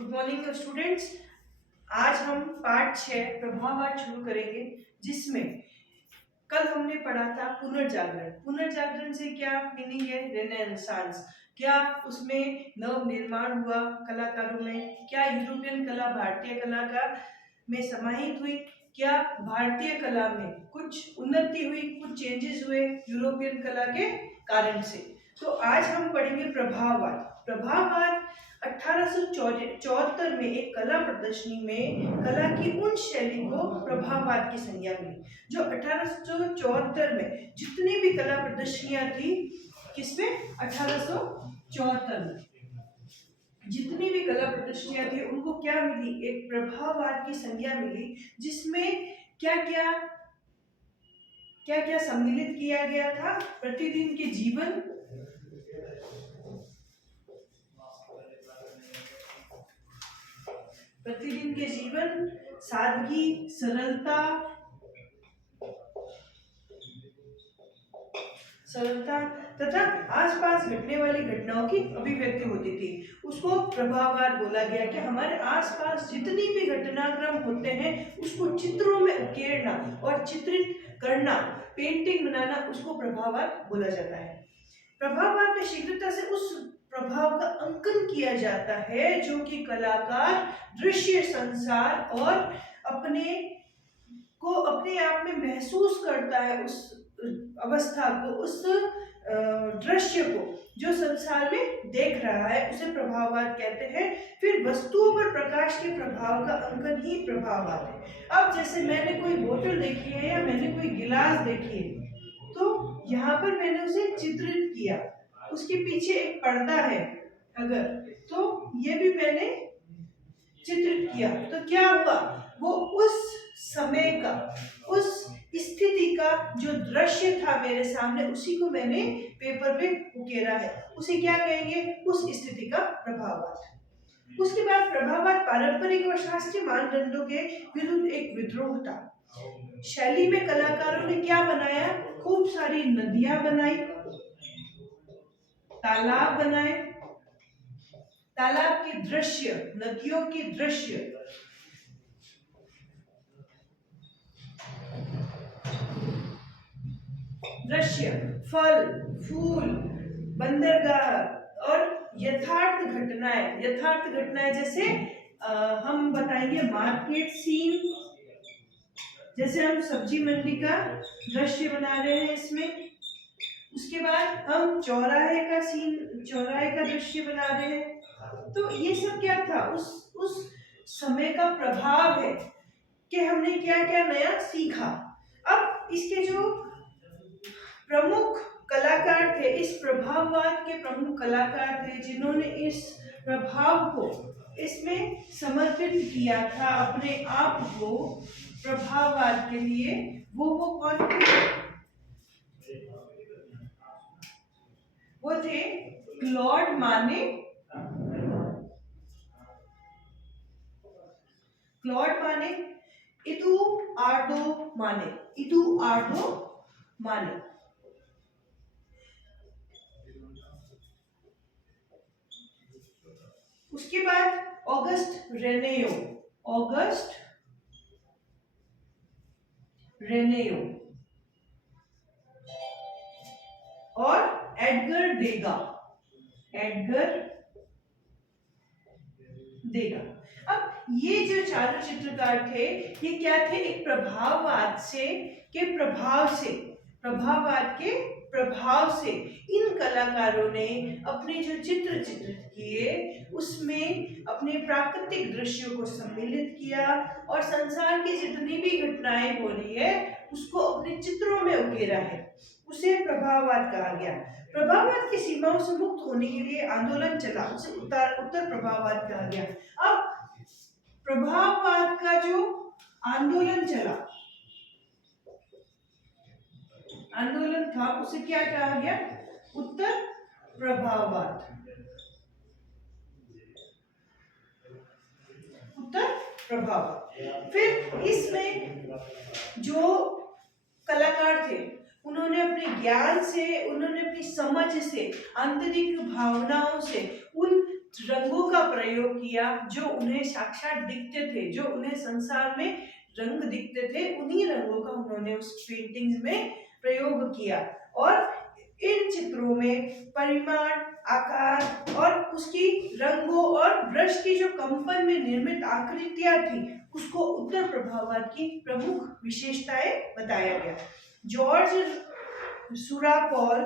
Good morning students. आज हम पाठ 6 प्रभाववाद शुरू करेंगे, जिसमें कल हमने पढ़ा था पुनर्जागरण। पुनर्जागरण से क्या मीनिंग है? रेनेसांस। क्या उसमें नव निर्माण हुआ कलाकारों में? क्या यूरोपियन कला भारतीय कला का में समाहित हुई? क्या भारतीय कला में कुछ उन्नति हुई, कुछ चेंजेस हुए यूरोपियन कला के कारण से? तो आज हम पढ़ेंगे प्रभाववाद। प्रभाववाद 1874 में एक कला प्रदर्शनी में कला की उन शैली को प्रभाववाद की संज्ञा मिली, जो 1874 में जितनी भी कला प्रदर्शनियां थी, किसमें? 1874 में जितनी भी कला प्रदर्शनियां थी, उनको क्या मिली? एक प्रभाववाद की संज्ञा मिली, जिसमें क्या क्या सम्मिलित किया गया था? प्रतिदिन के जीवन, सादगी, सरलता तथा आसपास घटने वाली घटनाओं की अभिव्यक्ति होती थी। उसको प्रभाववाद बोला गया कि हमारे आसपास जितनी भी घटनाक्रम होते हैं, उसको चित्रों में उकेरना और चित्रित करना, पेंटिंग बनाना, उसको प्रभाववाद बोला जाता है। प्रभाववाद में शीघ्रता से उस प्रभाव का अंकन किया जाता है जो कि कलाकार दृश्य संसार और अपने आप में महसूस करता है, उस अवस्था को, उस दृश्य को जो संसार में देख रहा है, उसे प्रभाववाद कहते हैं। फिर वस्तुओं पर प्रकाश के प्रभाव का अंकन ही प्रभाववाद है। अब जैसे मैंने कोई बोतल देखी है या मैंने कोई गिलास देखी है, तो यहाँ पर मैंने उसे चित्रित किया, उसके पीछे एक पर्दा है अगर, तो ये भी मैंने चित्रित किया, तो क्या हुआ? वो उस समय का, उस स्थिति का जो दृश्य था मेरे सामने, उसी को मैंने पेपर पे उकेरा है, उसे क्या कहेंगे? उस स्थिति का प्रभाववाद। उसके बाद प्रभाववाद पारंपरिक और शास्त्रीय मानदंडों के विरुद्ध एक विद्रोह था। शैली में कलाकारों ने क्या बनाया? खूब सारी नदियां बनाई, तालाब बनाए, तालाब के दृश्य, नदियों के दृश्य, फल फूल, बंदरगाह और यथार्थ घटनाएं जैसे हम बताएंगे मार्केट सीन, जैसे हम सब्जी मंडी का दृश्य बना रहे हैं इसमें। उसके बाद हम चौराहे का दृश्य बना रहे हैं। तो ये सब क्या था? उस समय का प्रभाव है कि हमने क्या क्या नया सीखा। अब इसके जो प्रमुख कलाकार थे, इस प्रभाववाद के प्रमुख कलाकार थे, जिन्होंने इस प्रभाव को इसमें समर्पित किया था अपने आप को प्रभाववाद के लिए, वो कौन थे? वो थे क्लॉड माने, इदुआर्दो माने। उसके बाद ऑगस्ट रेनेयो और एडगर देगा। अब ये जो चारों चित्रकार थे, ये क्या थे? एक प्रभाववाद के प्रभाव से इन कलाकारों ने अपने जो चित्र चित्रित किए, उसमें अपने प्राकृतिक दृश्यों को सम्मिलित किया और संसार की जितनी भी घटनाएं हो रही है, उसको अपने चित्रों में उकेरा है, उसे प्रभाववाद कहा गया। प्रभाववाद की सीमाओं से मुक्त होने के लिए आंदोलन चला, उसे उत्तर प्रभाववाद कहा गया। अब प्रभाववाद का जो आंदोलन था, उसे क्या कहा गया? उत्तर प्रभाववाद। फिर इसमें जो कलाकार थे, उन्होंने अपने ज्ञान से, उन्होंने अपनी समझ से, आंतरिक भावनाओं से उन रंगों का प्रयोग किया, जो उन्हें साक्षात दिखते थे, जो उन्हें संसार में रंग दिखते थे, उन्हीं रंगों का उन्होंने उस पेंटिंग्स में प्रयोग किया। और इन चित्रों में परिमाण, आकार और उसकी रंगों और ब्रश की जो कंपन में निर्मित आकृतियां थी, उसको उत्तर प्रभाववाद की प्रमुख विशेषताएं बताया गया। जॉर्ज सुरापॉल,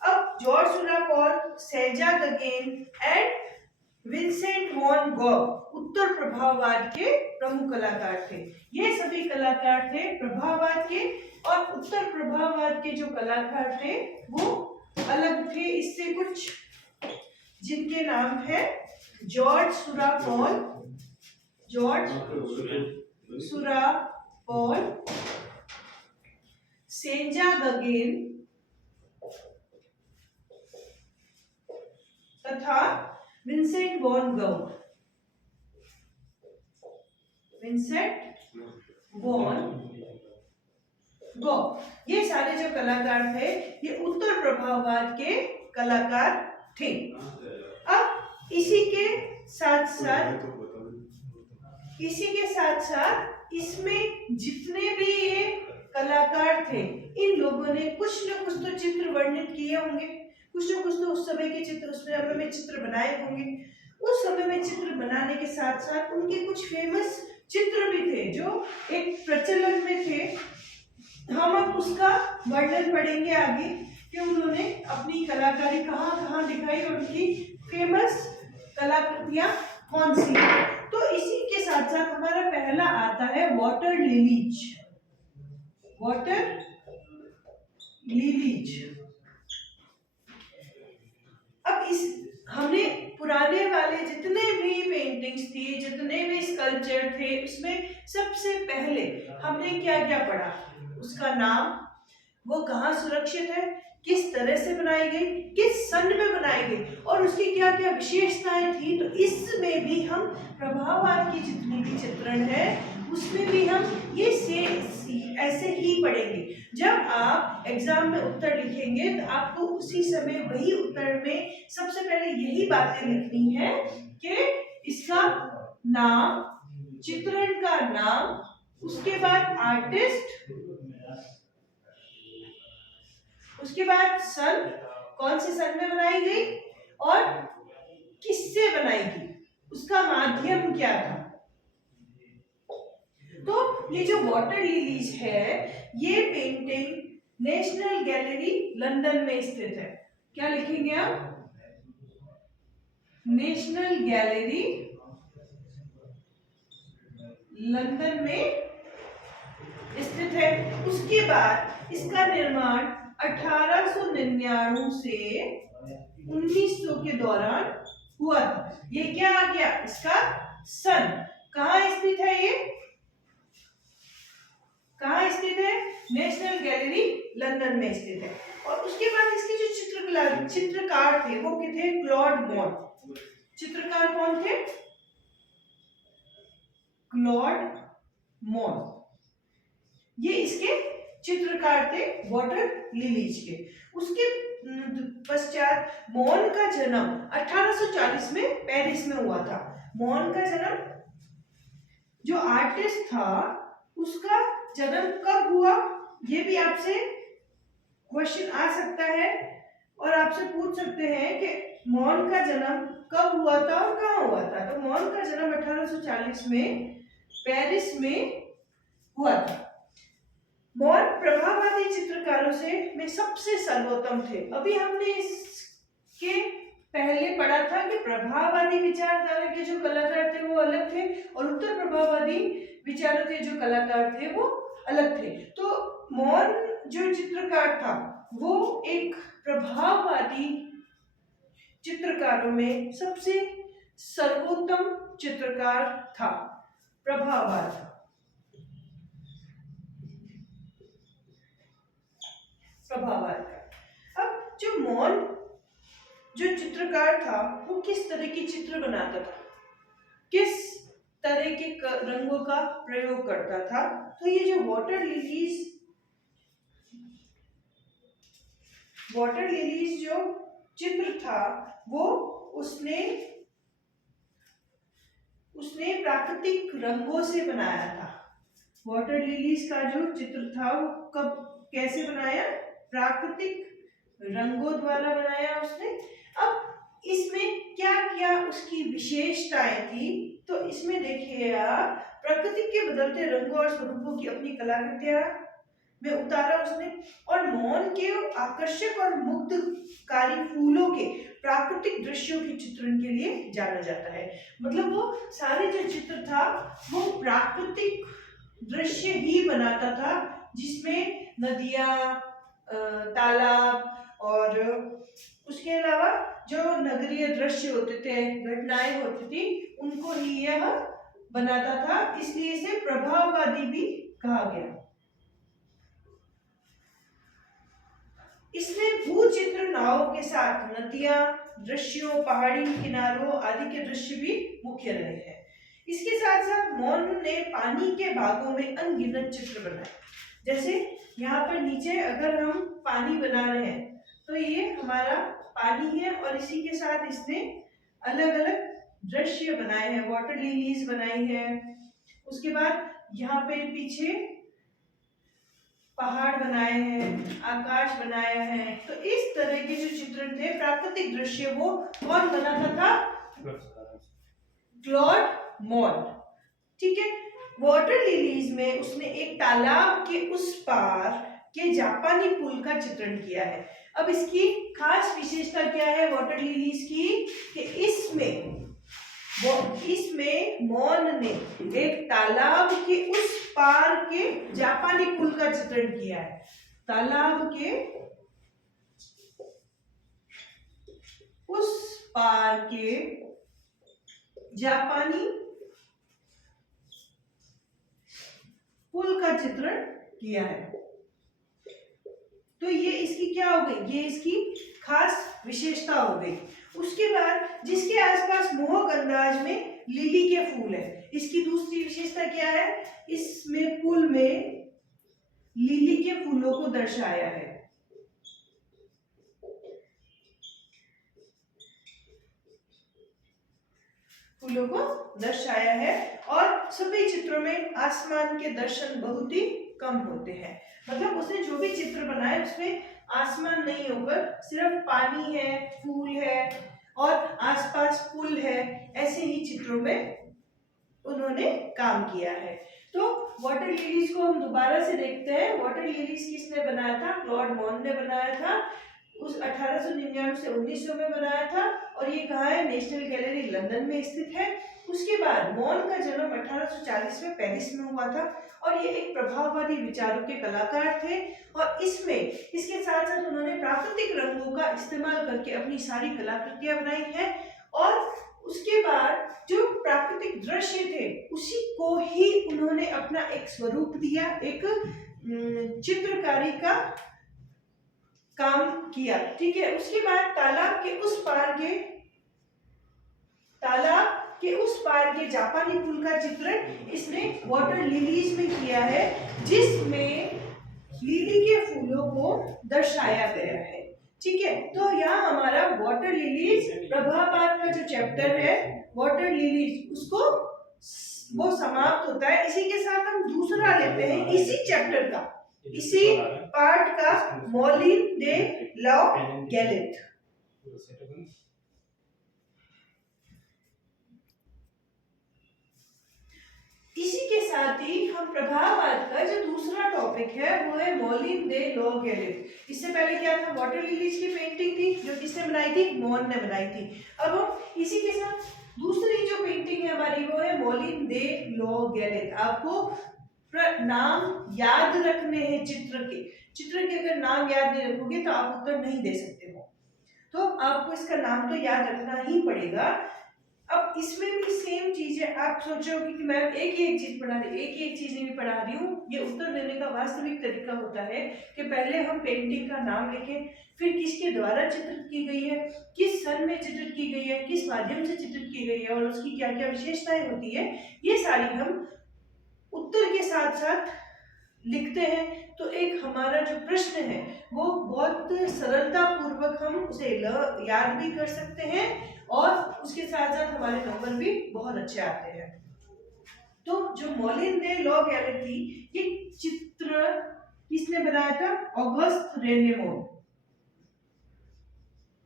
अब George Seurat Paul, Seja Gauguin and Vincent van Gogh उत्तर प्रभाववाद के प्रमुख कलाकार थे। ये सभी कलाकार थे प्रभाववाद के, और उत्तर प्रभाववाद के जो कलाकार थे वो अलग थे इससे कुछ, जिनके नाम है जॉर्ज सुरापॉल, जॉर्ज सुरापॉल, सेजा गगेन तथा Vincent van Gogh. Vincent van Gogh, ये सारे जो कलाकार थे ये उत्तर प्रभाववाद के कलाकार थे। अब इसी के साथ साथ इसमें जितने भी ये कलाकार थे, इन लोगों ने कुछ न कुछ तो चित्र वर्णित किए होंगे, कुछ न कुछ तो उस समय के चित्र, उस समय में चित्र बनाए होंगे। उस समय में चित्र बनाने के साथ साथ उनके कुछ फेमस चित्र भी थे जो एक प्रचलन में थे। हम अब उसका वर्णन पढ़ेंगे आगे कि उन्होंने अपनी कलाकारी कहाँ कहाँ दिखाई और उनकी फेमस कलाकृतियां कौन सी। तो इसी के साथ साथ हमारा पहला आता है वाटर लिलीज। वाटर लिलीज, अब इस हमने पुराने वाले जितने भी पेंटिंग्स थी, जितने भी स्कल्पचर थे, उसमें सबसे पहले हमने क्या क्या पढ़ा, उसका नाम, वो कहाँ सुरक्षित है, किस तरह से बनाई गई, किस सन में बनाई गई और उसकी क्या क्या विशेषताएं थी। तो इसमें भी हम प्रभाववाद की जितनी भी चित्रण है उसमें भी हम ये ऐसे ही पढ़ेंगे। जब आप एग्जाम में उत्तर लिखेंगे तो आपको उसी समय वही उत्तर में सबसे पहले यही बातें लिखनी है कि इसका नाम, चित्रण का नाम, उसके बाद आर्टिस्ट, उसके बाद सन, कौन से सन में बनाई गई और किससे बनाई गई, उसका माध्यम क्या था। तो ये जो वाटर लिलीज है ये पेंटिंग नेशनल गैलरी लंदन में स्थित है। क्या लिखेंगे आप, नेशनल गैलरी लंदन में स्थित है। उसके बाद इसका निर्माण 1899 से 1900 के दौरान हुआ था। ये क्या आ गया, इसका सन, कहाँ स्थित है, ये कहाँ स्थित है, नेशनल गैलरी लंदन में स्थित है। और उसके बाद इसके जो चित्रकार थे वो थे क्लॉड मॉन। चित्रकार कौन थे, क्लॉड मॉन, ये इसके चित्रकार थे वाटर लिलीज के। उसके पश्चात मॉन का जन्म 1840 में पेरिस में हुआ था। मॉन का जन्म, जो आर्टिस्ट था उसका जन्म कब हुआ, ये भी आपसे क्वेश्चन आ सकता है और आपसे पूछ सकते हैं कि मॉन का जन्म कब हुआ था और कहाँ हुआ था। तो मॉन का जन्म 1840 में पेरिस में हुआ था। मॉन प्रभाववादी चित्रकारों से में सबसे सर्वोत्तम थे। अभी हमने इसके पहले पढ़ा था कि प्रभाववादी विचारधारा के जो कलाकार थे वो अलग थे और उत्तर प्रभाववादी विचारों के जो कलाकार थे वो अलग थे। तो मॉन जो चित्रकार था वो एक प्रभाववादी चित्रकारों में सबसे सर्वोत्तम चित्रकार था, प्रभाववाद। प्रभाववाद का अब जो मॉन जो चित्रकार था वो किस तरह की चित्र बनाता था, किस तरह के रंगों का प्रयोग करता था। तो ये जो वाटर लिलीज जो चित्र था वो उसने उसने प्राकृतिक रंगों से बनाया था। वाटर लिलीज का जो चित्र था वो कब कैसे बनाया? प्राकृतिक रंगों द्वारा बनाया उसने। अब इसमें क्या क्या उसकी विशेषताएं थी, तो इसमें देखिए आप, प्रकृति के बदलते रंगों और स्वरूपों की अपनी कलाकृतियां में उतारा उसने, और मौन के आकर्षक और मुग्धकारी फूलों के प्राकृतिक दृश्यों के चित्रण के लिए जाना जाता है। मतलब वो सारे जो चित्र था वो प्राकृतिक दृश्य ही बनाता था, जिसमें नदियां, तालाब और उसके अलावा जो नगरीय दृश्य होते थे, घटनाएं होती थी, उनको ही यह बनाता था। इसलिए इसे प्रभाववादी भी कहा गया। इसने भूचित्र नावों के साथ नदियां, दृश्यों, पहाड़ी किनारों आदि के दृश्य भी मुख्य रहे हैं। इसके साथ साथ मौन ने पानी के भागों में अनगिनत चित्र बनाए। जैसे यहाँ पर नीचे अगर हम पानी बना रहे हैं तो ये हमारा पानी है, और इसी के साथ इसने अलग अलग दृश्य बनाए हैं। वाटर लिलीज बनाई है, उसके बाद यहाँ पे पीछे पहाड़ बनाए हैं, आकाश बनाया है। तो इस तरह के जो चित्रण थे प्राकृतिक दृश्य, वो कौन बनाता था? क्लॉड मॉन। ठीक है। वाटर लिलीज में उसने एक तालाब के उस पार के जापानी पुल का चित्रण किया है। अब इसकी खास विशेषता क्या है वाटर लिलीज की, कि इसमें मौन ने एक तालाब के उस पार के जापानी पुल का चित्रण किया है। तालाब के उस पार के जापानी पुल का चित्रण किया है। तो ये इसकी क्या हो गई? ये इसकी खास विशेषता हो गई। उसके बाद जिसके आसपास मोहक अंदाज में लिली के फूल है, इसकी दूसरी विशेषता क्या है? इसमें पुल में लिली के फूलों को दर्शाया है। फूलों को दर्शाया है, और सभी चित्रों में आसमान के दर्शन बहुत ही कम होते हैं। मतलब उसने जो भी चित्र बनाए उसमें आसमान नहीं होकर सिर्फ पानी है, फूल है और आसपास पुल है, ऐसे ही चित्रों में उन्होंने काम किया है। तो वाटर लिलीज को हम दोबारा से देखते हैं। वाटर लिलीज किसने बनाया था? क्लॉड मॉन ने बनाया था। उस 1899 से 1900 में बनाया था, और ये कहाँ है? नेशनल गैलरी लंदन में स्थित है। उसके बाद मॉन का जन्म 1840 में पेरिस में हुआ था, और ये एक प्रभाववादी विचारों के कलाकार थे। और इसके साथ साथ उन्होंने प्राकृतिक रंगों का इस्तेमाल करके अपनी सारी कलाकृतियां बनाई हैं। और उसके बाद जो प्राकृतिक दृश्य थे उसी को ही उन्होंने अपना एक स्वरूप दिया, एक चित्रकारी का काम किया। ठीक है। उसके बाद तालाब के उस पार के जापानी पुल का चित्रण इसने वाटर लिलीज में किया है, जिसमें लिली के फूलों को दर्शाया गया है। ठीक है। तो यहाँ हमारा वाटर लिलीज प्रभावाद का जो चैप्टर है वाटर लिलीज, उसको वो समाप्त होता है। इसी के साथ हम दूसरा लेते हैं इसी चैप्टर का, इसी पार्ट का, मॉलिन दे लॉ गैलेट। इसी के साथ ही हम प्रभाववाद का जो दूसरा टॉपिक है वो है मॉलिन दे लॉ गैलेट। इससे पहले क्या था? वाटर लिलीज की पेंटिंग थी, जो किसने बनाई थी? मॉन ने बनाई थी। अब हम इसी के साथ दूसरी जो पेंटिंग है हमारी वो है मॉलिन दे लॉ गैलेट। आपको नाम याद रखने हैं चित्र के अगर नाम याद नहीं रखोगे तो आप उत्तर नहीं दे सकते हो। तो आपको इसका नाम तो याद रखना ही पड़ेगा। अब इसमें भी सेम चीज है। आप सोचोगे कि मैं एक ही एक चीज पढ़ा रही, एक ही एक चीज नहीं पढ़ा रही हूँ। ये उत्तर देने का वास्तविक तरीका होता है कि पहले हम पेंटिंग का नाम लिखें, फिर किसके द्वारा चित्रित की गई है, किस सन में चित्रित की गई है, किस माध्यम से चित्रित की गई है और उसकी क्या क्या विशेषताएं होती है, ये सारी हम उत्तर के साथ साथ लिखते हैं। तो एक हमारा जो प्रश्न है वो बहुत सरलता पूर्वक हम उसे याद भी कर सकते हैं और उसके साथ साथ हमारे नंबर भी बहुत अच्छे आते हैं। तो जो मोलिन दे लॉ गैलेट थी, ये चित्र किसने बनाया था? ऑगस्ट रेनेमो।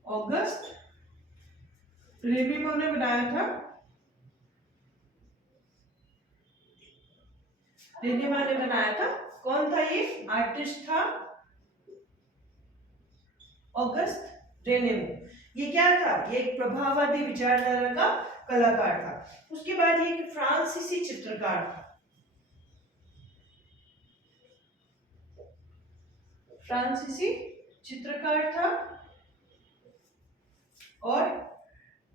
ऑगस्ट रेनेमो ने बनाया था। रेनेमो ने बनाया था। कौन था ये आर्टिस्ट? था ऑगस्ट रेनेमो। ये क्या था? ये एक प्रभाववादी विचारधारा का कलाकार था। उसके बाद ये एक फ्रांसीसी चित्रकार था। फ्रांसीसी चित्रकार था और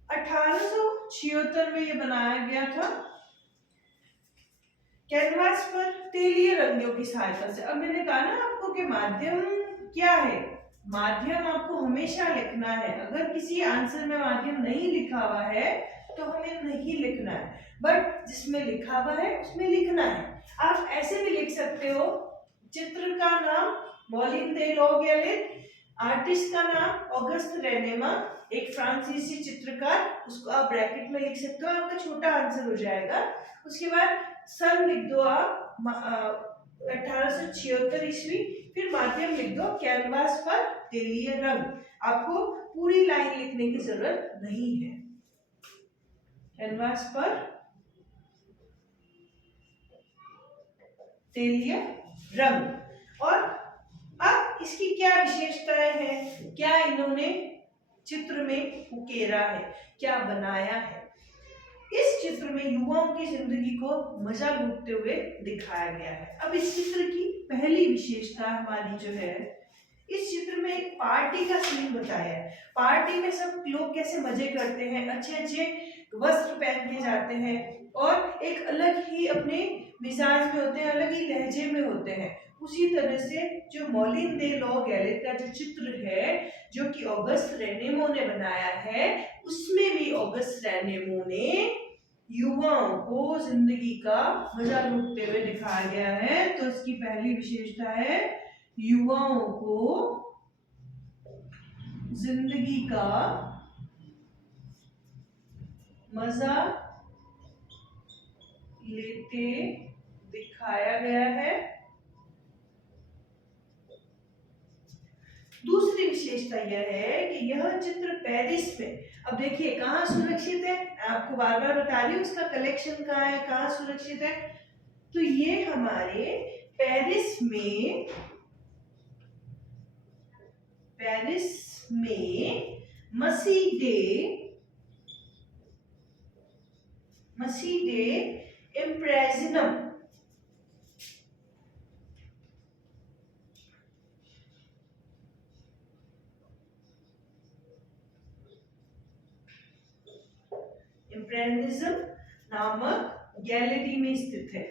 1876 में ये बनाया गया था कैनवास पर तेलीय रंगों की सहायता से। अब मैंने कहा ना आपको कि माध्यम क्या है? माध्यम आपको हमेशा लिखना है। अगर किसी आंसर में माध्यम नहीं लिखा हुआ है तो हमें नहीं लिखना है, बट जिसमें लिखा हुआ है उसमें लिखना है। आप ऐसे भी लिख सकते हो, चित्र का नाम मोलिन दे लॉ गैलेट, आर्टिस्ट का नाम ऑगस्ट रेनेमा, एक फ्रांसीसी चित्रकार, उसको आप ब्रैकेट में लिख सकते हो, आपका छोटा आंसर हो जाएगा। उसके बाद सन लिख दो आप 1876 ईस्वी, फिर माध्यम लिख दो कैनवास पर तेलीय रंग। आपको पूरी लाइन लिखने की जरूरत नहीं है। कैनवास पर तेलीय रंग। और अब इसकी क्या विशेषताएं हैं? क्या इन्होंने चित्र में उकेरा है, क्या बनाया है? इस चित्र में युवाओं की जिंदगी को मजा लूटते हुए दिखाया गया है। अब इस चित्र की पहली विशेषता हमारी जो है, इस चित्र में एक पार्टी का सीन बताया है। पार्टी में सब लोग कैसे मजे करते हैं, अच्छे अच्छे वस्त्र पहन के जाते हैं और एक अलग ही अपने मिजाज में होते हैं, अलग ही लहजे में होते हैं। उसी तरह से जो मोलिन दे लॉ गैलेट का जो चित्र है, जो कि ऑगस्ट रेनेमो ने बनाया है, उसमें भी ऑगस्ट रेनेमो ने युवाओं को जिंदगी का मजा लूटते हुए दिखाया गया है। तो इसकी पहली विशेषता है युवाओं को जिंदगी का मजा लेते दिखाया गया है। दूसरी विशेषता यह है कि यह चित्र पेरिस में, अब देखिए कहाँ सुरक्षित है, आपको बार बार बता रही हूँ उसका कलेक्शन कहाँ है, कहाँ सुरक्षित है। तो ये हमारे पेरिस में मसी डे इम्प्रेजिनम नामक गैलरी में स्थित है।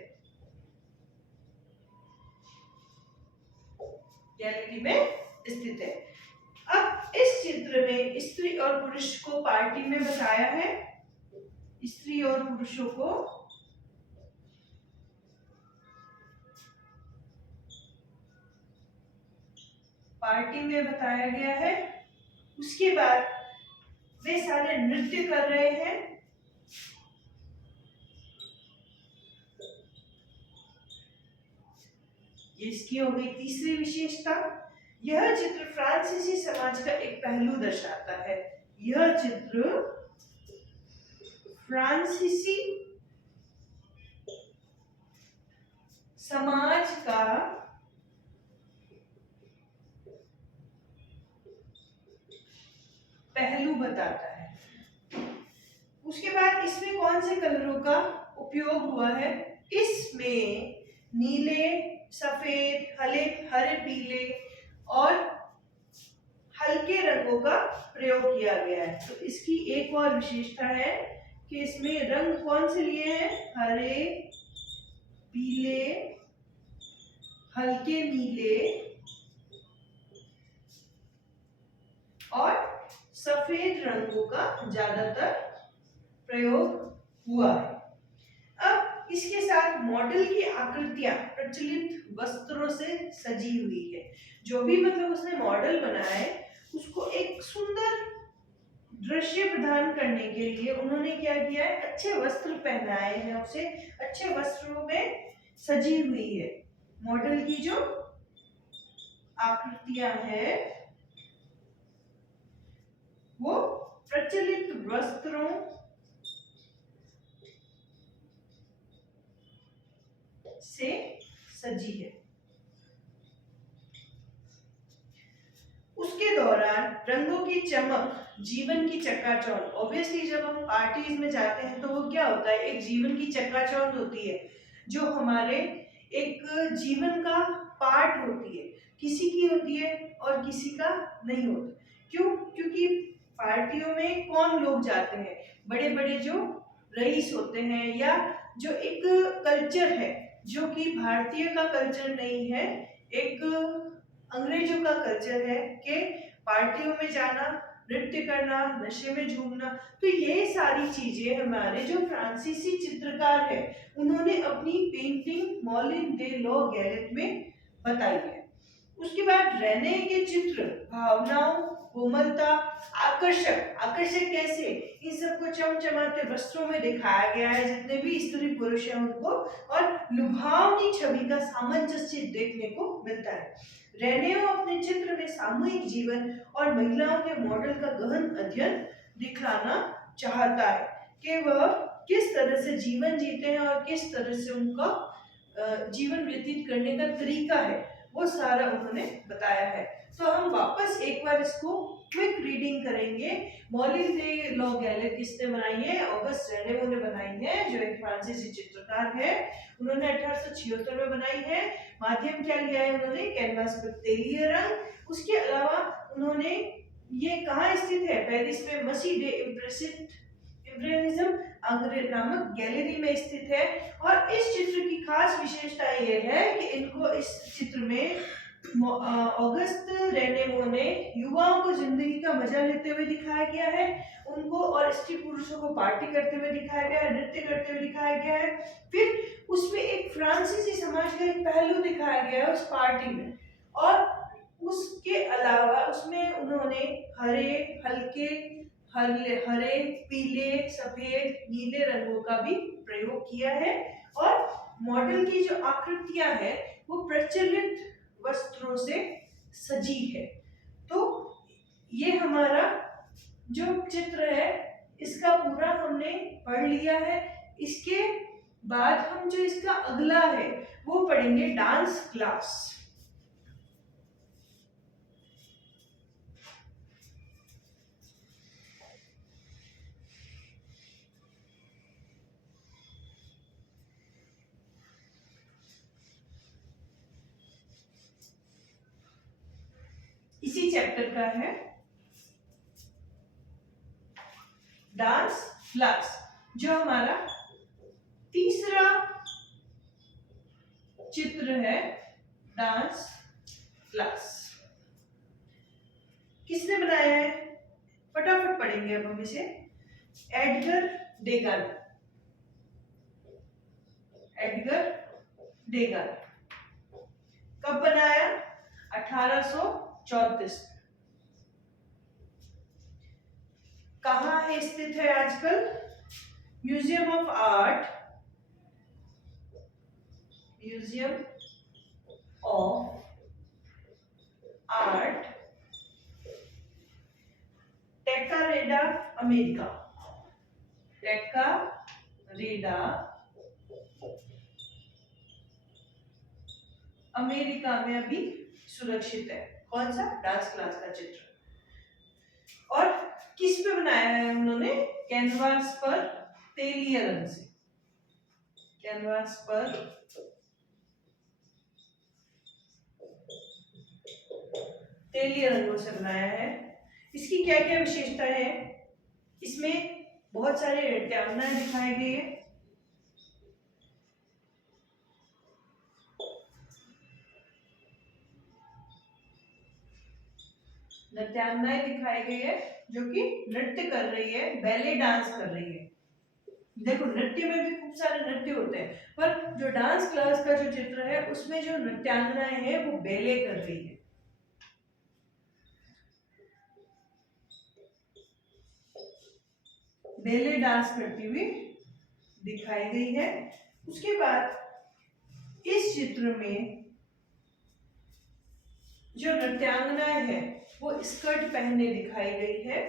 गैलरी में स्थित है। अब इस चित्र में स्त्री और पुरुष को पार्टी में बताया है। स्त्री और पुरुषों को पार्टी में बताया गया है। उसके बाद वे सारे नृत्य कर रहे हैं। इसकी हो गई तीसरी विशेषता। यह चित्र फ्रांसीसी समाज का एक पहलू दर्शाता है। यह चित्र फ्रांसीसी समाज का पहलू बताता है। उसके बाद इसमें कौन से कलरों का उपयोग हुआ है? इसमें नीले, सफेद, हरे पीले और हल्के रंगों का प्रयोग किया गया है। तो इसकी एक और विशेषता है कि इसमें रंग कौन से लिए हैं? हरे, पीले, हल्के नीले और सफेद रंगों का ज्यादातर प्रयोग हुआ है। अब इसके साथ मॉडल की आकृतियां प्रचलित वस्त्रों से सजी हुई है। जो भी मतलब उसने मॉडल बनाया है उसको एक सुंदर दृश्य प्रदान करने के लिए उन्होंने क्या किया है, अच्छे वस्त्र पहनाए हैं उसे, अच्छे वस्त्रों में सजी हुई है। मॉडल की जो आकृतियां हैं वो प्रचलित वस्त्रों से सजी है। उसके दौरान रंगों की चमक, जीवन की चकाचौंध, ऑब्वियसली जब हम पार्टीज में जाते हैं तो वो क्या होता है, एक जीवन की चकाचौंध होती है जो हमारे एक जीवन का पार्ट होती है, किसी की होती है और किसी का नहीं होता। क्यों? क्योंकि पार्टियों में कौन लोग जाते हैं, बड़े बड़े जो रईस होते हैं, या जो एक कल्चर है जो कि भारतीय का कल्चर नहीं है, एक अंग्रेजों का कल्चर है कि पार्टियों में जाना, नृत्य करना, नशे में झूमना। तो ये सारी चीजें हमारे जो फ्रांसीसी चित्रकार है उन्होंने अपनी पेंटिंग मॉलिन दे लॉ गैलेट में बताई है। उसके बाद रेने के चित्र भावनाओं, कोमलता, आकर्षक, आकर्षक कैसे, इन सबको चमचमाते वस्त्रों में दिखाया गया है, जितने भी स्त्री पुरुष हैं उनको, और लुभावनी छवि का सामंजस्य देखने को मिलता है। रेनेओ अपने चित्र में सामूहिक जीवन और महिलाओं के मॉडल का गहन अध्ययन दिखलाना चाहता है कि वह किस तरह से जीवन जीते हैं और किस तरह से उनका जीवन व्यतीत करने का तरीका है, वो सारा उन्होंने बताया है। तो हम वापस एक बार इसको क्विक रीडिंग करेंगे। मॉलिन दे लॉ गैलेट किसने बनाई है? ऑगस्ट रेनेवो ने बनाई है, जो एक फ्रांसीसी चित्रकार है। उन्होंने 1876 में बनाई है। माध्यम क्या लिया है उन्होंने? कैनवास पर तेलीय रंग। उसके अलावा उन्होंने, ये कहाँ स्थित है? पेरिस में मसी डे इम्प्रेशनिज्म नामक गैलरी में स्थित है। और इस चित्र की खास विशेषता यह है कि इनको इस चित्र में ऑगस्ट रेनेवो ने युवाओं को जिंदगी का मजा लेते हुए दिखाया गया है, उनको और स्त्री पुरुषों को पार्टी करते हुए दिखाया गया है, नृत्य करते हुए दिखाया गया है। फिर उसमें एक फ्रांसीसी समाज का एक पहलू दिखाया गया है उस पार्टी में, और उसके अलावा उसमें उन्होंने हरे, हल्के हरे, पीले, सफेद, नीले रंगों का भी प्रयोग किया है। और मॉडल की जो आकृतियां है वो प्रचलित वस्त्रों से सजी है। तो ये हमारा जो चित्र है इसका पूरा हमने पढ़ लिया है। इसके बाद हम जो इसका अगला है वो पढ़ेंगे डांस क्लास। इसी चैप्टर का है डांस क्लास, जो हमारा तीसरा चित्र है डांस क्लास। किसने बनाया है? फटाफट पढ़ेंगे अब हम इसे। एडगर डेगन। एडगर डेगन कब बनाया? 1834। कहाँ है स्थित है आजकल? Museum of art, museum of art, टेकारेडा, अमेरिका। टेकारेडा, अमेरिका में अभी सुरक्षित है। कौन सा? डांस क्लास का चित्र। और किस पे बनाया है उन्होंने? कैनवास पर तेलीय रंग से। कैनवास पर तेलीय रंगों से बनाया है। इसकी क्या क्या विशेषता है? इसमें बहुत सारे नृत्यांगनाएं दिखाई गई है। नृत्यांगनाएं दिखाई गई है जो कि नृत्य कर रही है, बैले डांस कर रही है। देखो नृत्य में भी खूब सारे नृत्य होते हैं, पर जो डांस क्लास का जो चित्र है उसमें जो नृत्यांगनाएं हैं वो बैले कर रही है। बेले डांस करती हुई दिखाई गई है। उसके बाद इस चित्र में जो नृत्यांगनाएं हैं वो स्कर्ट पहने दिखाई गई है।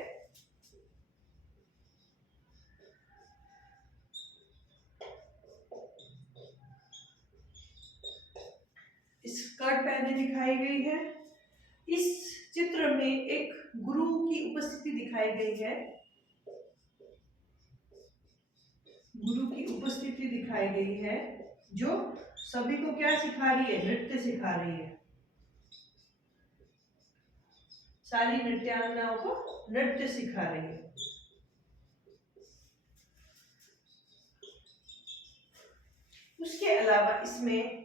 स्कर्ट पहने दिखाई गई है। इस चित्र में एक गुरु की उपस्थिति दिखाई गई है। गुरु की उपस्थिति दिखाई गई है जो सभी को क्या सिखा रही है? नृत्य सिखा रही है। सारी नृत्यांगनाओं को नृत्य सिखा रही है। उसके अलावा इसमें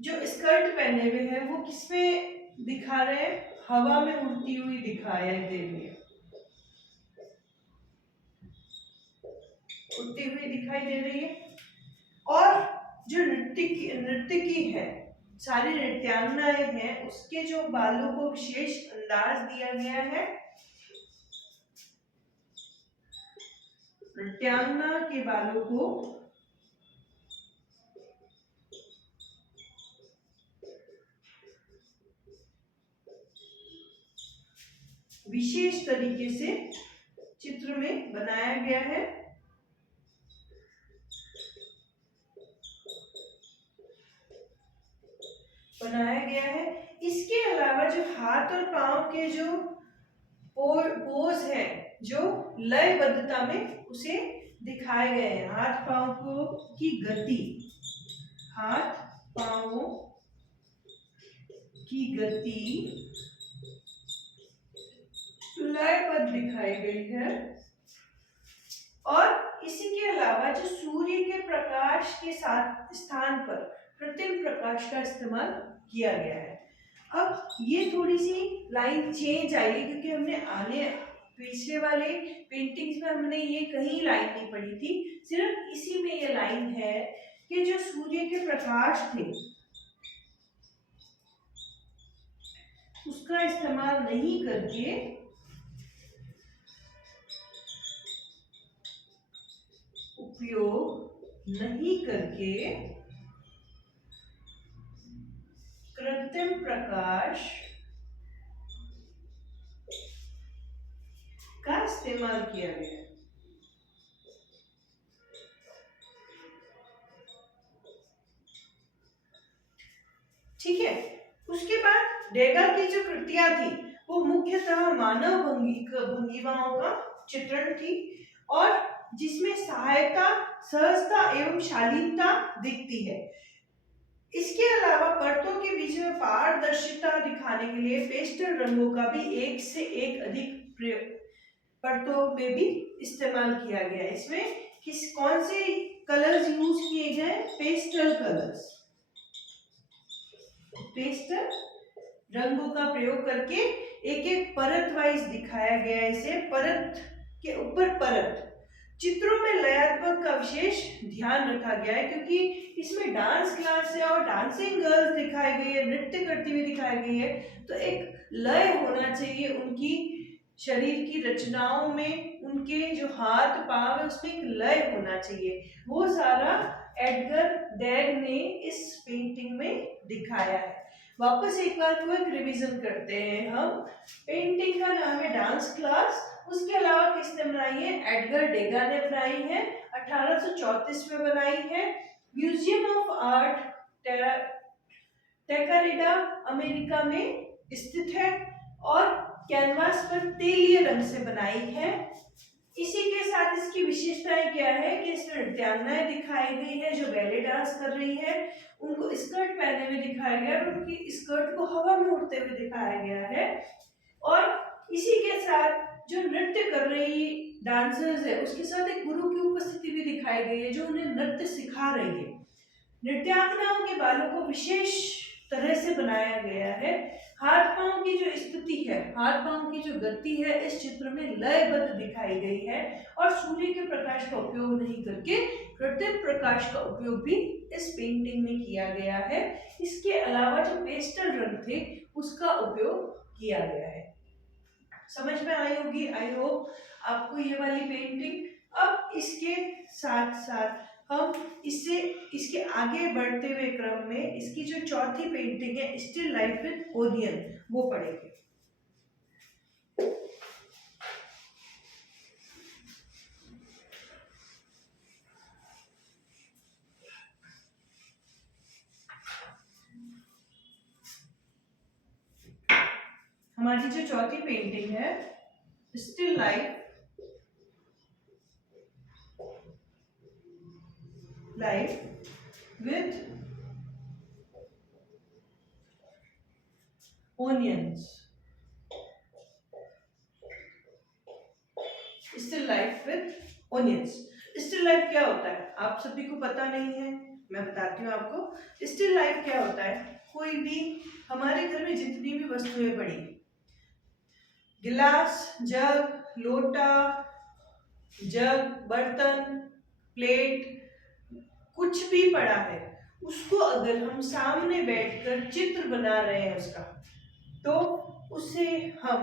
जो स्कर्ट पहने हुए हैं वो किसमें दिखा रहे हैं? हवा में उड़ती हुई दिखाई दे रही है, उड़ती हुई दिखाई दे रही है। और जो नृत्यकी है, सारी नृत्यांगनाएं हैं, उसके जो बालों को विशेष अंदाज दिया गया है। नृत्यांगना के बालों को विशेष तरीके से चित्र में बनाया गया है। इसके अलावा जो हाथ और पांव के जो पोज है, जो लयबद्धता में उसे दिखाए गए हैं। हाथ पांव को की गति, हाथ पांव की गति लयबद्ध दिखाई गई है। और इसी के अलावा जो सूर्य के प्रकाश के साथ स्थान पर कृत्रिम प्रकाश का इस्तेमाल किया गया है। अब ये थोड़ी सी लाइन चेंज आई है क्योंकि हमने पिछले वाले पेंटिंग्स में हमने ये कहीं लाइन नहीं पढ़ी थी, सिर्फ इसी में ये लाइन है कि जो सूर्य के प्रकाश थे उसका इस्तेमाल नहीं करके उपयोग नहीं करके कृत्रिम प्रकाश का इस्तेमाल किया गया। ठीक है। उसके बाद डेगर की जो कृतियां थी वो मुख्यतः मानव भंगिमाओं का चित्रण थी और जिसमें सहायता, सहजता एवं शालीनता दिखती है। इसके अलावा परतों के बीच में पारदर्शिता दिखाने के लिए पेस्टल रंगों का भी एक से एक अधिक प्रयोग परतों में भी इस्तेमाल किया गया है। इसमें कौन से कलर्स यूज किए गए? पेस्टल कलर्स, पेस्टल रंगों का प्रयोग करके एक एक परत वाइज दिखाया गया है। इसे परत के ऊपर परत चित्रों में लयात्मक का विशेष ध्यान रखा गया है क्योंकि इसमें डांस क्लास है और डांसिंग गर्ल्स दिखाई गई है, नृत्य करती हुई दिखाई गई है, तो एक लय होना चाहिए उनकी शरीर की रचनाओं में, उनके जो हाथ पांव है उसमें एक लय होना चाहिए। वो सारा एडगर डेग ने इस पेंटिंग में दिखाया है। वापस एक बार को एक रिवीजन करते हैं हम। पेंटिंग का नाम है डांस क्लास। उसके अलावा किसने बनाई है? एडगर डेगा ने बनाई है, 1834 में बनाई है। म्यूजियम ऑफ आर्ट टेकारेडा अमेरिका में स्थित है और कैनवास पर तेलीय रंग से बनाई है। इसी के साथ इसकी विशेषताएं क्या है कि इसमें नृत्यांगनाएं दिखाई गई है जो बैले डांस कर रही है, उनको स्कर्ट पहने हुए दिखाया गया और उनकी स्कर्ट को हवा में उड़ते हुए दिखाया गया है। और इसी के साथ जो नृत्य कर रही डांसर्स है उसके साथ एक गुरु की उपस्थिति भी दिखाई गई है जो उन्हें नृत्य सिखा रही है। नृत्यांगनाओं के बालों को विशेष तरह से बनाया गया है। हाथ पांव की जो स्थिति है, हाथ पांव की जो गति है इस चित्र में लयबद्ध दिखाई गई है और सूर्य के प्रकाश का उपयोग नहीं करके कृत्रिम प्रकाश का उपयोग भी इस पेंटिंग में किया गया है। इसके अलावा जो पेस्टल रंग थे उसका उपयोग किया गया है। समझ में आई होगी, आई होप आपको ये वाली पेंटिंग। अब इसके साथ साथ हम इसके आगे बढ़ते हुए क्रम में इसकी जो चौथी पेंटिंग है स्टिल लाइफ विद ओनियन, वो पढ़ेंगे। हमारी जो चौथी पेंटिंग है still life with onions, still life with onions. Still life क्या होता है आप सभी को पता नहीं है, मैं बताती हूँ आपको। स्टिल लाइफ क्या होता है, कोई भी हमारे घर में जितनी भी वस्तुएं पड़ी, गिलास, जग, लोटा, जग, बर्तन, प्लेट, कुछ भी पड़ा है, उसको अगर हम सामने बैठकर चित्र बना रहे हैं उसका, तो उसे हम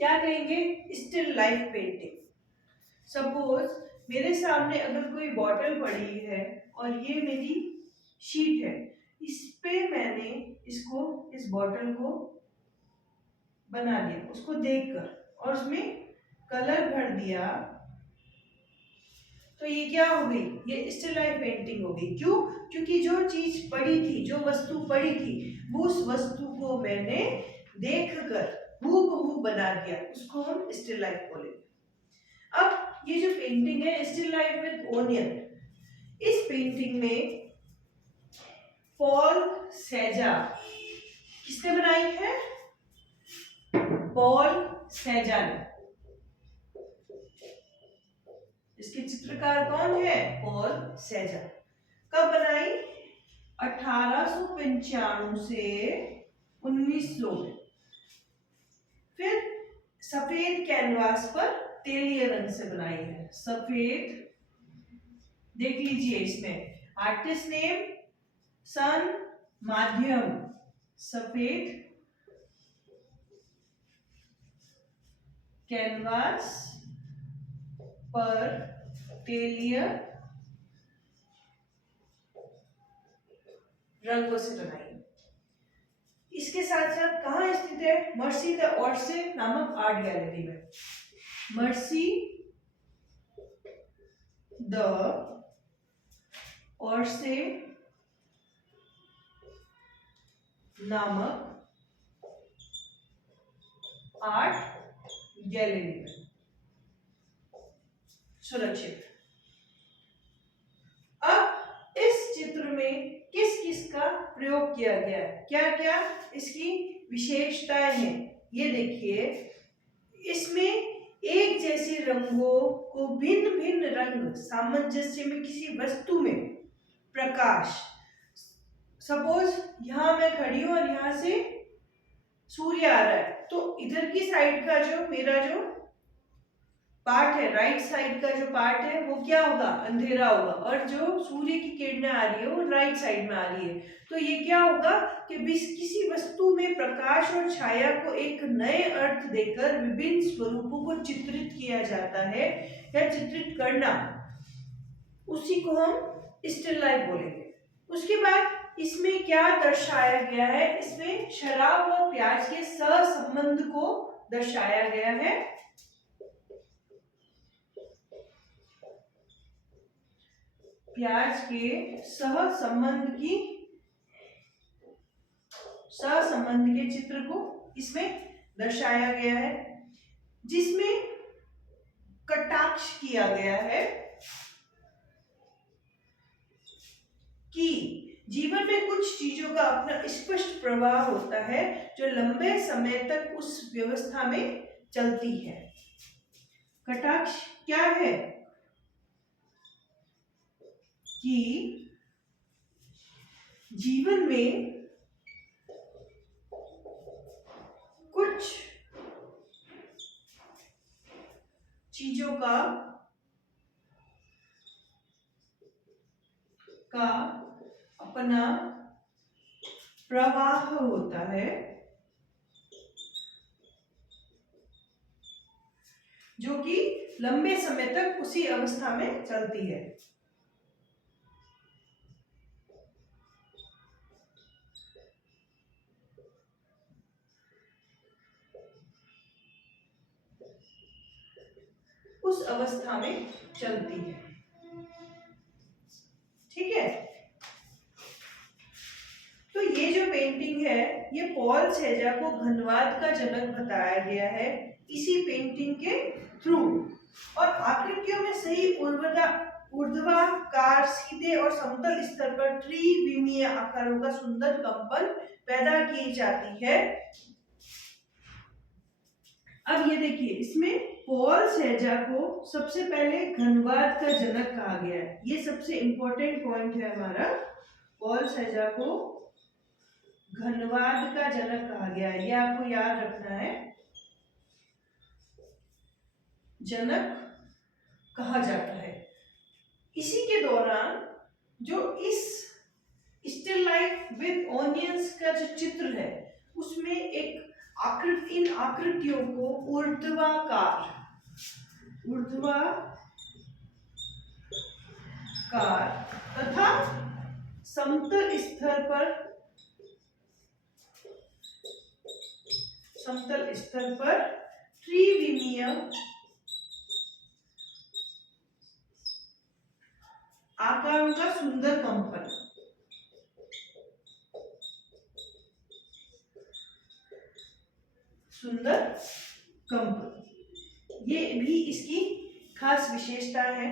क्या कहेंगे, स्टिल लाइफ पेंटिंग। सपोज मेरे सामने अगर कोई बॉटल पड़ी है और ये मेरी शीट है, इस पे मैंने इस बॉटल को बना दिया उसको देखकर और उसमें कलर भर दिया, तो ये क्या हो गई, ये स्टिल लाइफ पेंटिंग हो गई। क्यों? क्योंकि जो चीज पड़ी थी, जो वस्तु पड़ी थी, वो उस वस्तु को मैंने देखकर हूबहू बना दिया, उसको हम स्टिल लाइफ बोलेंगे। अब ये जो पेंटिंग है स्टिल लाइफ विद ओनियन, इस पेंटिंग में पॉल सेजा किसने बनाई है, पॉल सेजा ने। इसके चित्रकार कौन है, पॉल सेजा। कब बनाई, 1895 से 1900 में। फिर सफेद कैनवास पर तेलीय रंग से बनाई है, सफेद, देख लीजिए इसमें आर्टिस्ट नेम सन माध्यम, सफेद कैनवास पर तेलीय रंगों से बनाई। इसके साथ साथ कहाँ स्थित है, मर्सी द ऑर्से नामक आर्ट गैलरी में। मर्सी द ऑर्से नामक आर्ट गैलरी में सुरक्षित। अब इस चित्र में किस किस का प्रयोग किया गया है, क्या क्या इसकी विशेषताएं हैं, ये देखिए। इसमें एक जैसे रंगों को भिन्न भिन्न रंग सामंजस्य में किसी वस्तु में प्रकाश, सपोज यहां मैं खड़ी हूं और यहां से सूर्य आ रहा है, तो इधर की साइड का जो मेरा जो पार्ट है, राइट साइड का जो पार्ट है वो क्या होगा, अंधेरा होगा, और जो सूर्य की किरणें आ रही है वो राइट साइड में आ रही है। तो ये क्या होगा कि किसी वस्तु में प्रकाश और छाया को एक नए अर्थ देकर विभिन्न स्वरूपों को चित्रित किया जाता है या चित्रित करना, उसी को हम स्टिल लाइफ बोलेंगे। उसके बाद इसमें क्या दर्शाया गया है, इसमें शराब और प्याज के सहसंबंध को दर्शाया गया है। प्याज के सहसंबंध के चित्र को इसमें दर्शाया गया है, जिसमें कटाक्ष किया गया है कि जीवन में कुछ चीजों का अपना स्पष्ट प्रवाह होता है जो लंबे समय तक उस व्यवस्था में चलती है। कटाक्ष क्या है कि जीवन में कुछ चीजों का अपना प्रवाह होता है जो कि लंबे समय तक उसी अवस्था में चलती है। उस अवस्था में चलती है। ठीक है, तो ये जो पेंटिंग है ये पॉल सेजा को घनवाद का जनक बताया गया है इसी पेंटिंग के थ्रू। और आकृतियों में सही ऊर्ध्वाकार, सीधे और समतल स्तर पर त्रिविमीय आकारों का सुंदर कंपन पैदा की जाती है। अब ये देखिए, इसमें पॉल सेजा को सबसे पहले घनवाद का जनक कहा गया है। ये सबसे इंपॉर्टेंट पॉइंट है हमारा। पॉल सेजा को घनवाद का जनक कहा गया है, ये आपको याद रखना है। जनक कहा जाता है। इसी के दौरान जो इस स्टिल लाइफ विद ऑनियंस का जो चित्र है उसमें एक इन आकृतियों को ऊर्ध्वाकार तथा समतल स्तर पर त्रिविमीय आकारों का सुंदर कंपन, ये भी इसकी खास विशेषता है।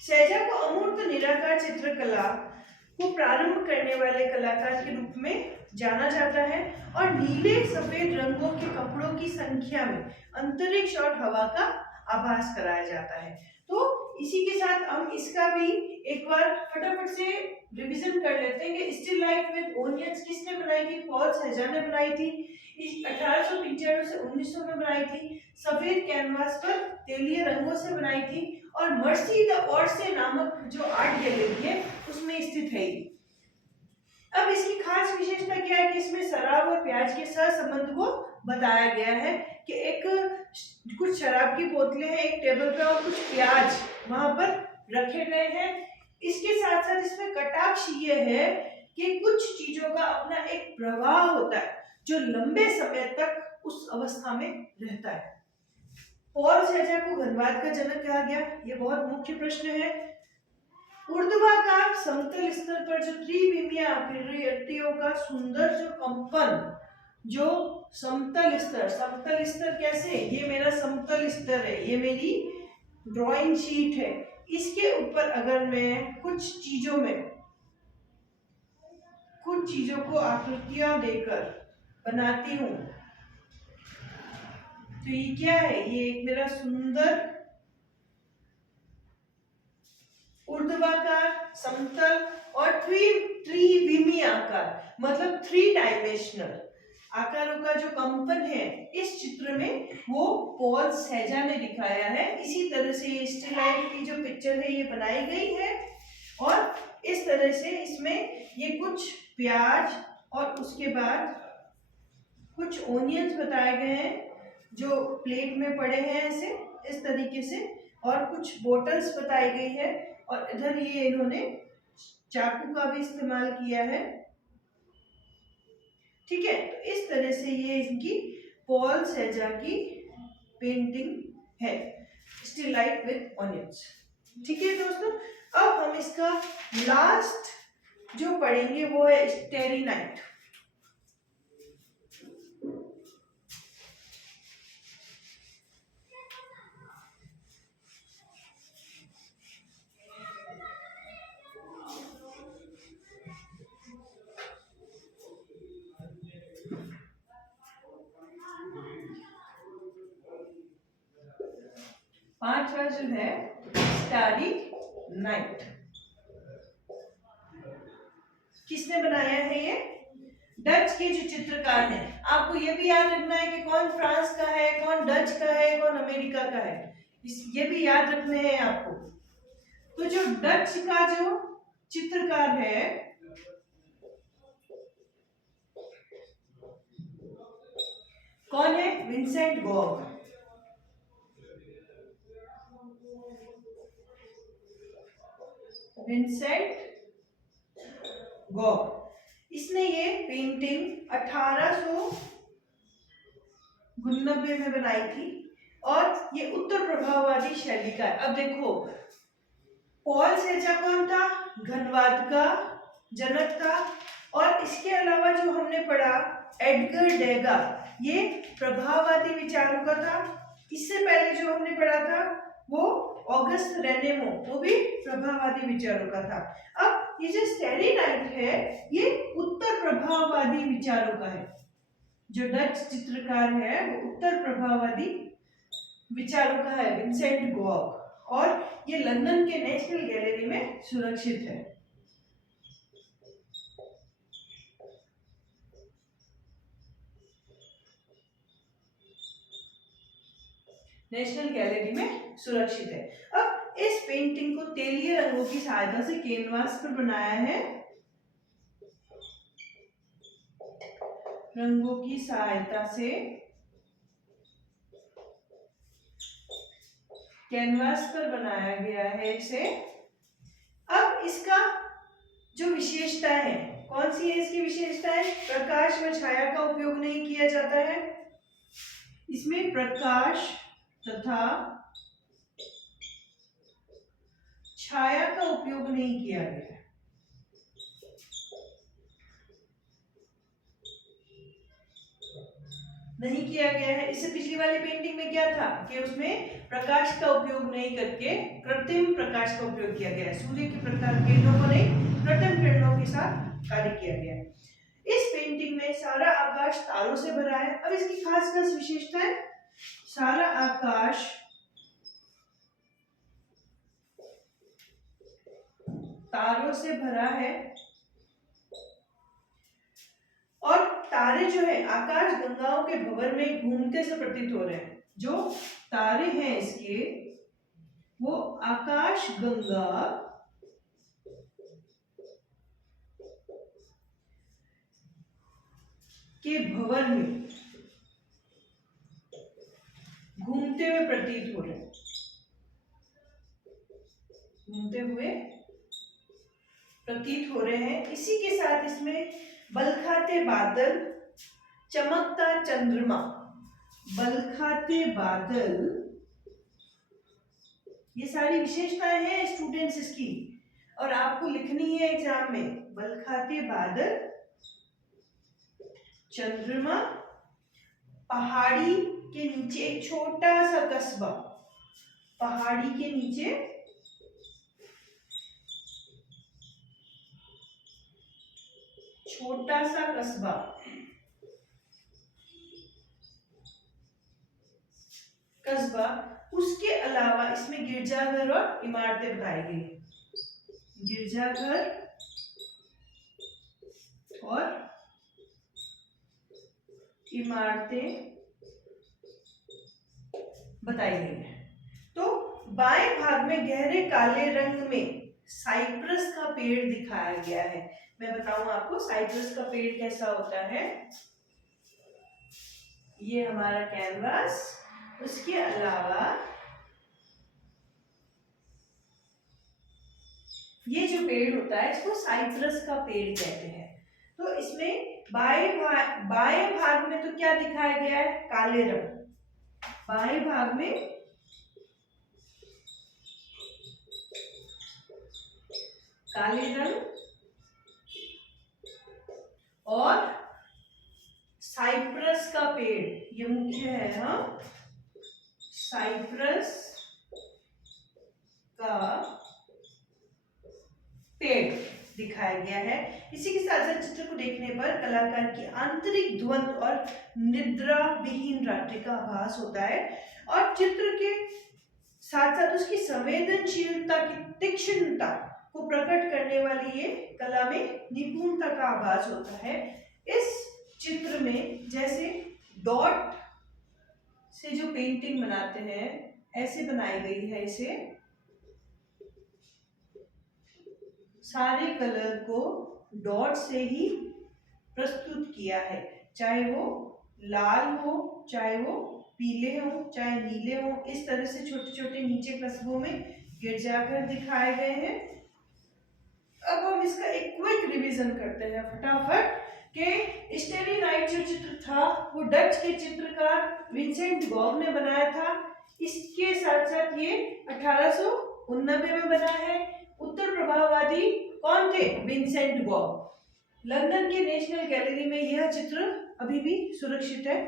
सेजा को अमूर्त निराकार चित्रकला को प्रारंभ करने वाले कलाकार के रूप में जाना जाता है और नीले सफेद रंगों के कपड़ों की संख्या में अंतरिक्ष और हवा का आभास कराया जाता है। तो इसी के साथ हम इसका भी एक बार फटाफट से रिवीजन कर लेते हैं कि स्टिल लाइफ विद ओनियंस किसने बनाई थी? पॉल सेजा ने बनाई थी। 1895 से 1900 में बनाई थी। सफेद कैनवास पर तेलीय रंगों से बनाई थी और मर्सी द ऑर्से नामक जो आर्ट गैलरी है उसमें स्थित है। अब इसकी खास विशेषता क्या है कि इसमें शराब और प्याज के सहसंबंध को बताया गया है कि एक कुछ शराब की बोतलें हैं एक टेबल पे और कुछ प्याज वहां पर रखे गए हैं। इसके साथ साथ इसमें कटाक्ष ये है कि कुछ चीजों का अपना एक प्रवाह होता है जो लंबे समय तक उस अवस्था में रहता है। पॉल सेजा को घनवाद का जनक कहा गया, ये बहुत मुख्य प्रश्न है। ऊर्ध्वाकार समतल स्तर पर जो त्रिविमीय आकृतियों का सुंदर जो कंपन, जो समतल स्तर कैसे? ये मेरा समतल स्तर है, ये मेरी ड्राइंग शीट है। इसके ऊपर अगर मैं कुछ चीजों को आकृतियां देकर बनाती हूं तो ये क्या है? ये एक मेरा सुंदर ऊर्ध्वाकार, समतल और त्रिविमीय आकार, मतलब 3 डायमेंशनल आकारों का जो कंपन है इस चित्र में वो पॉल सेजा ने दिखाया है। इसी तरह से ये स्टिल लाइफ की जो पिक्चर है ये बनाई गई है और इस तरह से इसमें ये कुछ प्याज और उसके बाद कुछ ओनियंस बताए गए हैं जो प्लेट में पड़े हैं ऐसे इस तरीके से, और कुछ बोटल्स बताई गई है और इधर ये इन्होंने चाकू का भी इस्तेमाल किया है। ठीक है, तो इस तरह से ये इनकी पॉल सेजा की पेंटिंग है, स्टिल लाइफ विद ऑनियंस। ठीक है दोस्तों, अब हम इसका लास्ट जो पढ़ेंगे वो है स्टेरी नाइट। पांचवा जो है स्टारी नाइट, किसने बनाया है? ये डच के जो चित्रकार हैं। आपको ये भी याद रखना है कि कौन फ्रांस का है, कौन डच का है, कौन अमेरिका का है, ये भी याद रखने हैं आपको। तो जो डच का जो चित्रकार है कौन है? Vincent Gogh. Vincent Gogh. इसने ये पेंटिंग 1899 में बनाई थी और ये उत्तर प्रभाववादी शैली का है। अब देखो, पॉल सेजा कौन था? घनवाद का जनक था। और इसके अलावा जो हमने पढ़ा एडगर डेगा, ये प्रभाववादी विचारों का था। इससे पहले जो हमने पढ़ा था वो ऑगस्ट रेनेमो, वो भी प्रभाववादी विचारों का था। अब ये जो स्टेरी नाइट है ये उत्तर प्रभाववादी विचारों का है। जो डच चित्रकार है वो उत्तर प्रभाववादी विचारों का है, विंसेंट गॉग, और ये लंदन के नेशनल गैलरी में सुरक्षित है। नेशनल गैलरी में सुरक्षित है। अब इस पेंटिंग को तेलीय रंगों की सहायता से कैनवास पर बनाया है। रंगों की सहायता से कैनवास पर बनाया गया है इसे। अब इसका जो विशेषता है, कौन सी है इसकी विशेषता है? प्रकाश व छाया का उपयोग नहीं किया जाता है। इसमें प्रकाश तथा छाया का उपयोग नहीं किया गया। नहीं किया गया है। इससे पिछली वाली पेंटिंग में क्या था कि उसमें प्रकाश का उपयोग नहीं करके कृत्रिम प्रकाश का उपयोग किया गया है। सूर्य की किरणों को नहीं, कृत्रिम किरणों के साथ कार्य किया गया है। इस पेंटिंग में सारा आकाश तारों से भरा है। अब इसकी खास खास विशेषता है, सारा आकाश तारों से भरा है और तारे जो है आकाश गंगाओं के भंवर में घूमते से प्रतीत हो रहे हैं। जो तारे हैं इसके वो आकाश गंगा के भंवर में घूमते हुए प्रतीत हो रहे हैं, घूमते हुए प्रतीत हो रहे हैं। इसी के साथ इसमें बलखाते बादल, चमकता चंद्रमा, बलखाते बादल, ये सारी विशेषताएं हैं स्टूडेंट्स इसकी, और आपको लिखनी है एग्जाम में। बलखाते बादल, चंद्रमा, पहाड़ी के नीचे एक छोटा सा कस्बा, पहाड़ी के नीचे छोटा सा कस्बा, कस्बा, उसके अलावा इसमें गिरजाघर और इमारतें बताई गई। गिरजाघर और इमारतें बताई गई है। तो बाएं भाग में गहरे काले रंग में साइप्रस का पेड़ दिखाया गया है। मैं बताऊं आपको साइप्रस का पेड़ कैसा होता है। ये हमारा कैनवास, उसके अलावा ये जो पेड़ होता है इसको साइप्रस का पेड़ कहते हैं। तो इसमें बाएं भाग में तो क्या दिखाया गया है? काले रंग। बाएं भाग में काले रंग और साइप्रस का पेड़, ये मुख्य है। हाँ, साइप्रस का पेड़ दिखाया गया है। इसी के साथ साथ चित्र को देखने पर कलाकार की आंतरिक द्वंद्व और निद्रा विहीन रात्रि का आभास होता है, और चित्र के साथ साथ उसकी संवेदनशीलता की तीक्ष्णता को प्रकट करने वाली ये कला में निपुणता का आभास होता है। इस चित्र में जैसे डॉट से जो पेंटिंग बनाते हैं ऐसे बनाई गई है। इसे सारे कलर को डॉट से ही प्रस्तुत किया है, चाहे वो लाल हो, चाहे वो पीले हो, चाहे नीले हो। इस तरह से छोटे छोटे नीचे कस्बों में गिरजाघर दिखाए गए हैं। अब हम इसका एक क्विक रिवीजन करते हैं फटाफट कि स्टेरी नाइट जो चित्र था वो डच के चित्रकार विंसेंट गॉग ने बनाया था। इसके साथ साथ ये 1889 में बना है। उत्तर प्रभाववादी कौन थे? Vincent Gogh. लंदन के नेशनल गैलरी में यह चित्र अभी भी सुरक्षित है।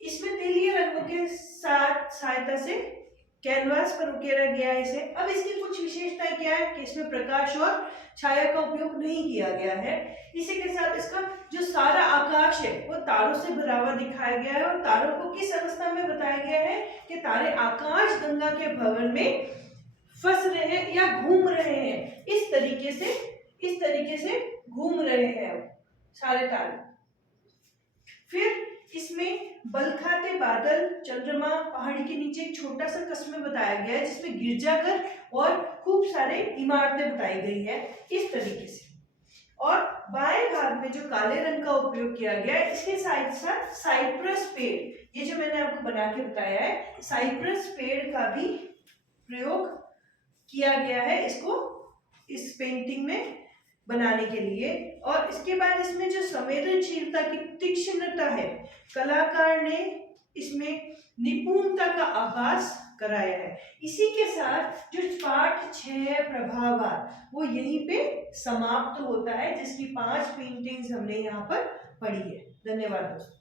इसमें तेलीय रंगों के साथ सहायता से कैनवास पर उकेरा गया है इसे। अब इसकी कुछ विशेषताएं क्या है कि इसमें प्रकाश और छाया का उपयोग नहीं किया गया है। इसी के साथ इसका जो सारा आकाश है वो तारों से भरा हुआ दिखाया गया है और तारों को किस अवस्था में बताया गया है कि तारे आकाश गंगा के भवन में फंस रहे हैं या घूम रहे हैं। इस तरीके से घूम रहे हैं सारे तारे। फिर इसमें बलखाते बादल, चंद्रमा, पहाड़ी के नीचे एक छोटा सा कस्बा बताया गया है जिसमें गिरजाघर और खूब सारे इमारतें बताई गई है इस तरीके से। और बाएं भाग में जो काले रंग का उपयोग किया गया है इसके साथ साथ साइप्रस पेड़, ये जो मैंने आपको बना के बताया है, साइप्रस पेड़ का भी प्रयोग किया गया है इसको इस पेंटिंग में बनाने के लिए। और इसके बाद इसमें जो संवेदनशीलता की तीक्ष्णता है, कलाकार ने इसमें निपुणता का आभास कराया है। इसी के साथ जो पाठ 6 प्रभावार वो यहीं पे समाप्त होता है, जिसकी 5 पेंटिंग्स हमने यहाँ पर पढ़ी है। धन्यवाद दोस्तों।